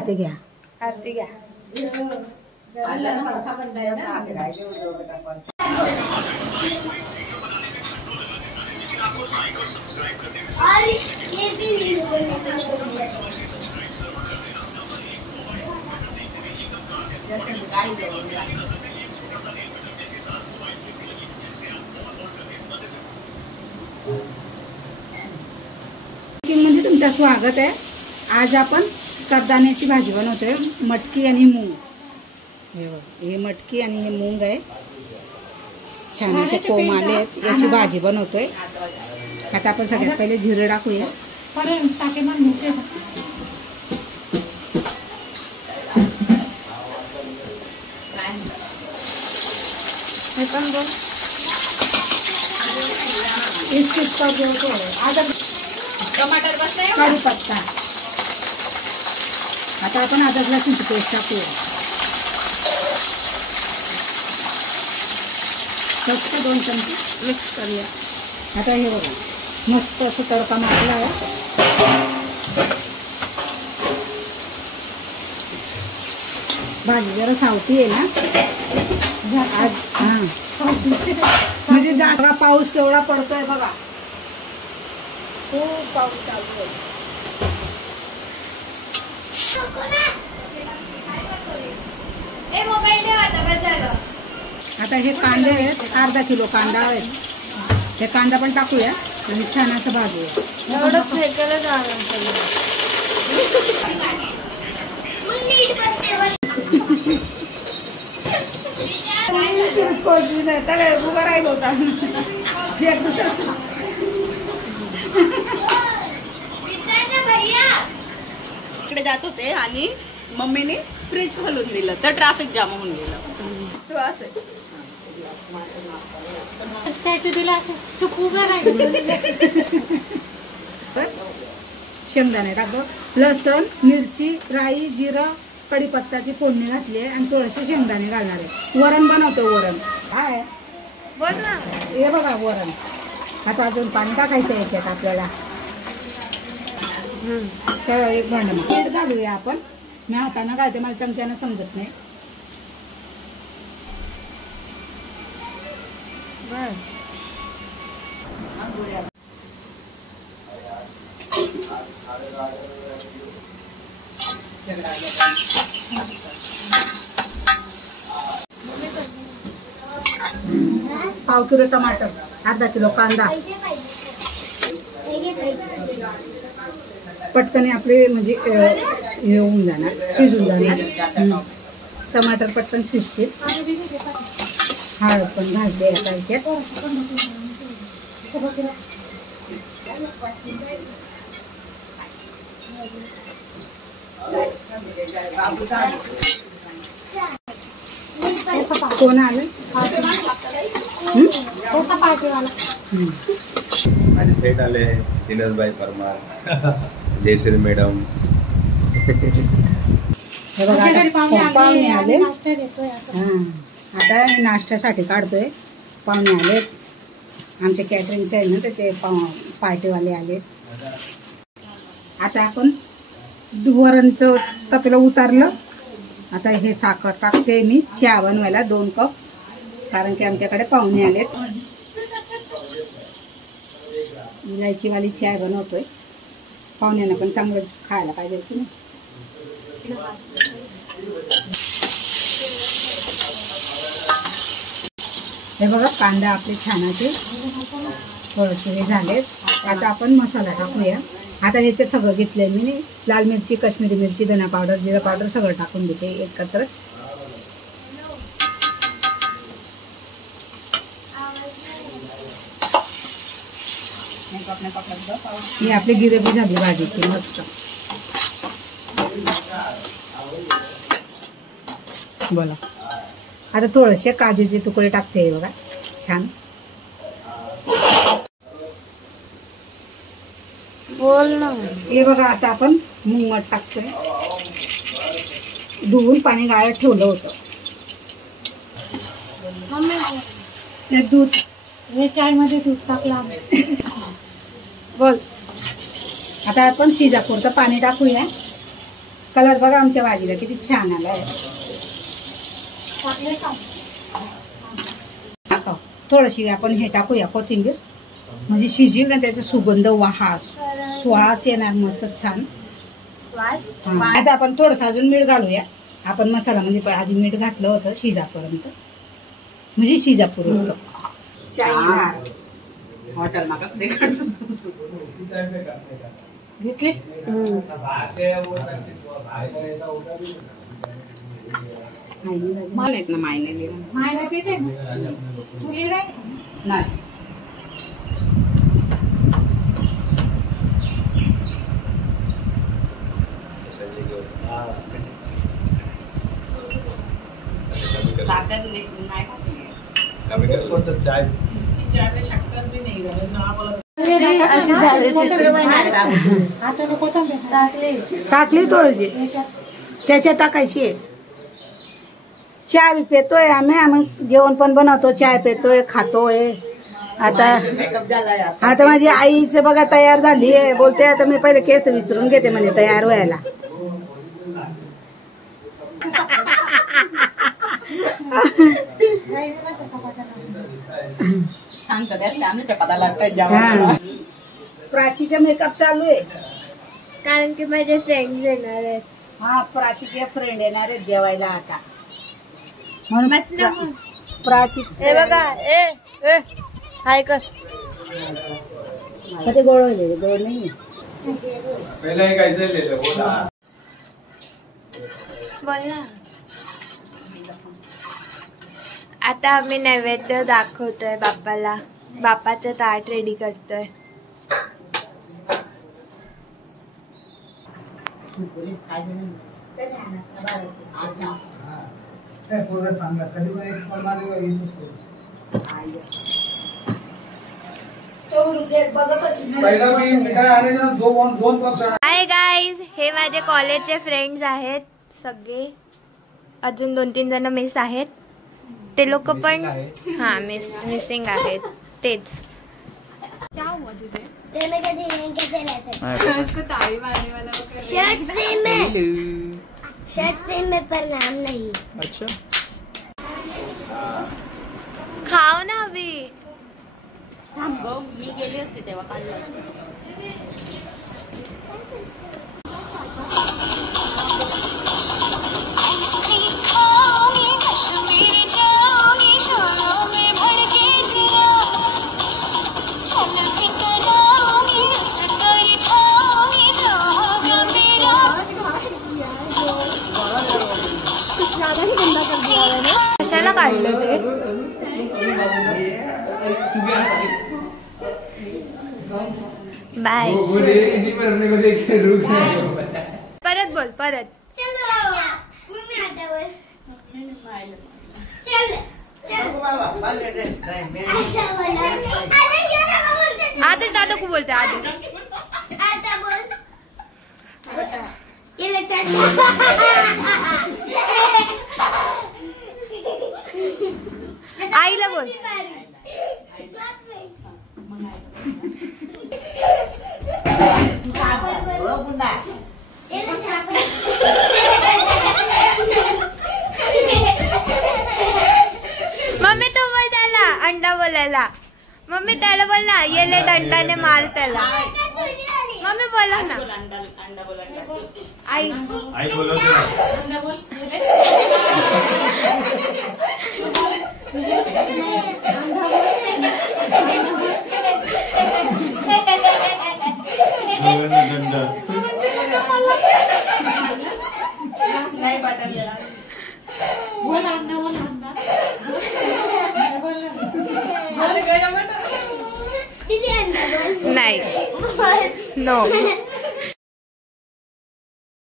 आरती घ्या. आरती घ्या. म्हणजे तुमचं स्वागत आहे. आज आपण कडधान्याची भाजी बनवतोय. मटकी आणि मूग. हे मटकी आणि हे मूग आहे. छान असे कोंब आले आहेत. याची भाजी बनवतोय. आता आपण सगळ्यात पहिले जिरे टाकूया. टमाटर कढीपत्ता. आता आपण अद्रक लसूणची पेस्ट टाकूया. फक्त 2 चमचे मिक्स करूया. आता हे बघा मस्त असं तडका मारला आहे. भाजी जरा सावटी आहे ना आज. हां म्हणजे जास्त पाऊस केवढा पडतोय बघा. खूप पाऊस चालू आहे. आता हे कांदे आहेत. अर्धा किलो कांदा आहेत. हे कांदा पण टाकूया आणि छान असं भाजूया. एवढं फेकायला जाणार. उभा राहिल होता एक दुसरा. इकडे जात होते आणि मम्मीने फ्रीज खोलून दिलं तर ट्रॅफिक जाम होऊन गेलं. शेंगदाणे टाकतो. लसण, मिरची, राई, जिरं, कढीपत्ताची फोडणी घातली आहे आणि थोडेसे शेंगदाणे घालणार आहे. वरण बनवतो. वरण काय बघ ना. हे बघा वरण. आता अजून पाणी टाकायचं आहे याच्यात आपल्याला. एक भांड मीठ घालूया आपण. मी हाताने घालते, मला चमच्यानं समजत नाही. बस पाव किलो टमाटर, अर्धा किलो कांदा. पटकन आपले म्हणजे हे होऊन जाणार, शिजून जाणार. टमाटर पटकन शिजते. हळद पण घालते आता याच्यात. कोण आलं? आणि सेट आले दिनेशभाई परमार, जयश्री मॅडम. पाहुणे आले. आता नाश्त्यासाठी काढतोय. पाहुणे आलेत. आमचे कॅटरिंगचे आहे ना, तर ते पार्टीवाले आलेत. आता आपण वरणचं तपेला उतारलं. आता हे साखर टाकते मी. चहा बनवायला 2 कप, कारण की आमच्याकडे पाहुणे आलेत. इलायचीवाली चहा बनवतोय. पाहुण्यांना पण चांगलं खायला पाहिजे की नाही. हे बघा कांदा आपले छान असे थोडेसे हे झालेत. आता आपण मसाला टाकूया. आता ह्याचे सगळं घेतलंय मी. लाल मिरची, काश्मीरी मिरची, धना पावडर, जिरा पावडर सगळं टाकून देते एकत्रच. ही आपली गिरेवी झाली भाजीची मस्त. बोला. आता थोडेसे काजूचे तुकडे टाकते बघा छान. बोल ना. हे बघा आता आपण मुंगट टाकतोय. धुवून पाणी गाळत ठेवलं होतं. ते दूध चायमध्ये दूध टाकला. बोल. आता आपण शिजापुरतं पाणी टाकूया. कलर बघा आमच्या भाजीला किती छान आलाय. थोडीशी आपण हे टाकूया कोथिंबीर, म्हणजे शिजेल ना, त्याचा सुगंध सुवास येणार मस्त छान. आता आपण थोडंसं अजून मीठ घालूया. आपण मसाला म्हणजे आधी मीठ घातलं होतं शिजापर्यंत, म्हणजे शिजापर्यंत. हॉटेल घेतली माहित ना मायने नाही. टाकली थोडी त्याच्यात टाकायची. चहा बी पेतोय आम्ही जेवण पण बनवतो, चहा पेतोय, खातोय. आता माझी आईच बघा तयार झाली आहे. बोलते आता मी पहिले केस विसरून घेते म्हणजे तयार व्हायला. प्राचीचा मेकअप चालू आहे कारण की माझे फ्रेंड्स येणार आहेत. हा, प्राचीचे फ्रेंड येणार आहेत जेवायला आता, म्हणून प्राची हे बघा. ए हाय कर. ते गोड होईल, गोड नाही. बोल ना. आता आम्ही नैवेद्य दाखवतोय बाप्पाला. बाप्पाचं ताट रेडी करतोय. हाय गाईज, हे माझे कॉलेजचे फ्रेंड्स आहेत सगळे. अजून 2-3 जण मिस आहेत. ते लोक पण हा मिसिंग आहेत. तेच शर्ट से में पर नाम नहीं. अच्छा खाओ ना अभी. मी गेली असते तेव्हा काढलं असते. कशाला काढलं ते. बाय. परत बोल परत. आता दादा को बोलते आधा. आईला बोल. मम्मी तू बोल त्याला अंडा बोलायला. मम्मी त्याला बोल ना, येले दंडाने मार त्याला. मम्मी बोला ना. आई नाही. नो